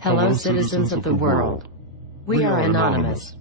Hello, citizens of the world. We are anonymous.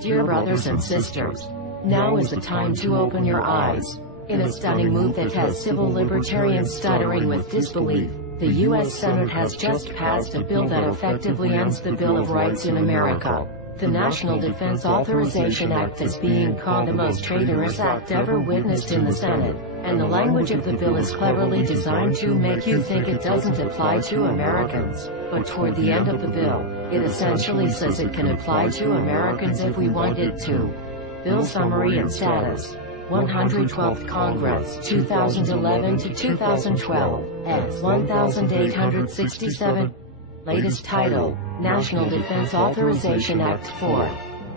Dear brothers and sisters, now is the time to open your eyes. In a stunning move that has civil libertarians stuttering with disbelief, the U.S. Senate has just passed a bill that effectively ends the Bill of Rights in America. The National Defense Authorization Act is being called the most traitorous act ever witnessed in the Senate, and the language of the bill is cleverly designed to make you think it doesn't apply to Americans. But toward the end of the bill, it essentially says it can apply to Americans if we want it to. Bill summary and status. 112th Congress, 2011 to 2012, S. 1867. Latest title, National Defense Authorization Act 4.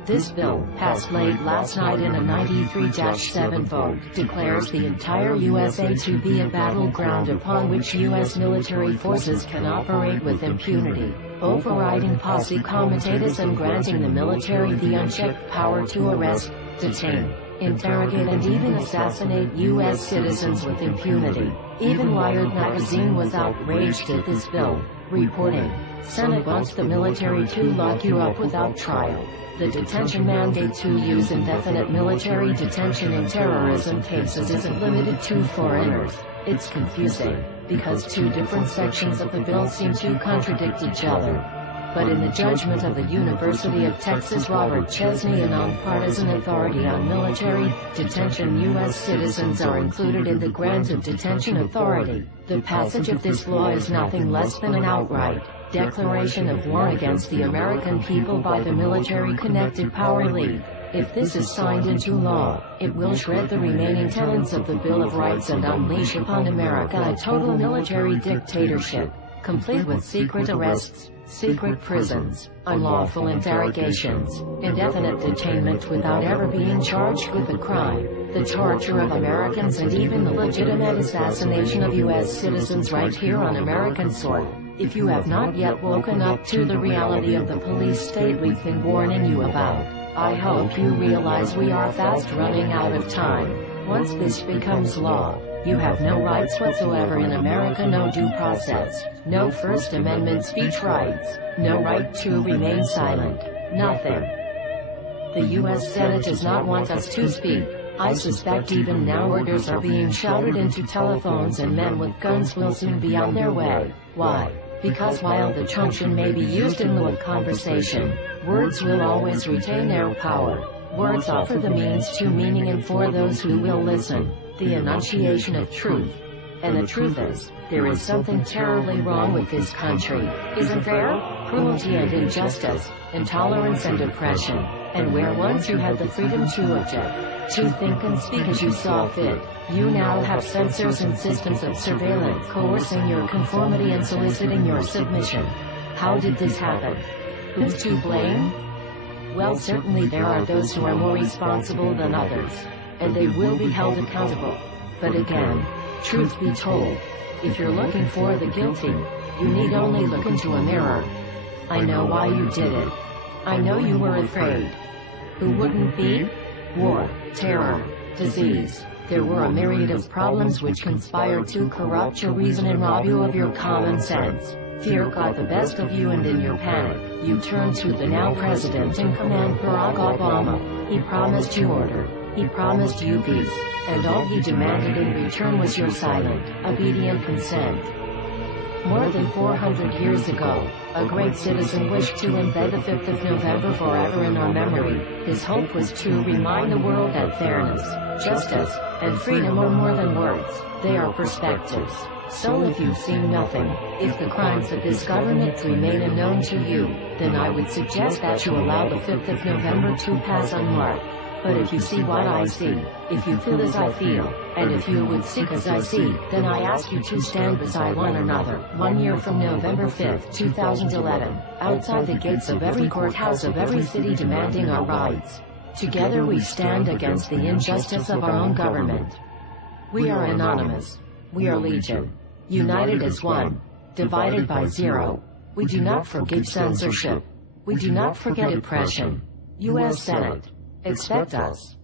This bill, passed late last night in a 93-7 vote, declares the entire USA to be a battleground upon which U.S. military forces can operate with impunity, overriding posse comitatus and granting the military the unchecked power to arrest, detain, interrogate and even assassinate U.S. citizens with impunity. Even Wired magazine was outraged at this bill, reporting, Senate wants the military to lock you up without trial. The detention mandate to use indefinite military detention in terrorism cases isn't limited to foreigners. It's confusing, because two different sections of the bill seem to contradict each other. But in the judgment of the University of Texas Robert Chesney, a nonpartisan authority on military detention, U.S. citizens are included in the grant of detention authority. The passage of this law is nothing less than an outright declaration of war against the American people by the military-connected power league. If this is signed into law, it will shred the remaining tenets of the Bill of Rights and unleash upon America a total military dictatorship, complete with secret arrests, secret prisons, unlawful interrogations, indefinite detainment without ever being charged with a crime, the torture of Americans and even the legitimate assassination of U.S. citizens right here on American soil. If you have not yet woken up to the reality of the police state we've been warning you about, I hope you realize we are fast running out of time. Once this becomes law, you have no rights whatsoever in America, no due process, no First Amendment speech rights, no right to remain silent, nothing. The U.S. Senate does not want us to speak. I suspect even now orders are being shouted into telephones and men with guns will soon be on their way. Why? Because while the truncheon may be used in lieu of conversation, words will always retain their power. Words offer the means to meaning, and for those who will listen, the enunciation of truth. And the truth is, there is something terribly wrong with this country, isn't there? Cruelty and injustice, intolerance and oppression. And where once you had the freedom to object, to think and speak as you saw fit, you now have censors and systems of surveillance coercing your conformity and soliciting your submission. How did this happen? Who's to blame? Well, certainly there are those who are more responsible than others, and they will be held accountable. But again, truth be told, if you're looking for the guilty, you need only look into a mirror. I know why you did it. I know you were afraid. Who wouldn't be? War, terror, disease. There were a myriad of problems which conspired to corrupt your reason and rob you of your common sense. Fear got the best of you, and in your panic, you turned to the now president in command, Barack Obama. He promised you order. He promised you peace. And all he demanded in return was your silent, obedient consent. More than 400 years ago, a great citizen wished to embed the 5th of November forever in our memory. His hope was to remind the world that fairness, justice, and freedom are more than words, they are perspectives. So if you've seen nothing, if the crimes of this government remain unknown to you, then I would suggest that you allow the 5th of November to pass unmarked. But if you see what I see, if you feel as I feel, and if you would seek as I see, then I ask you to stand beside one another, 1 year from November 5th, 2011, outside the gates of every courthouse of every city demanding our rights. Together we stand against the injustice of our own government. We are anonymous. We are legion. United as one. divided by 0. We do not forgive censorship. We do not forget oppression. U.S. Senate. Expect us.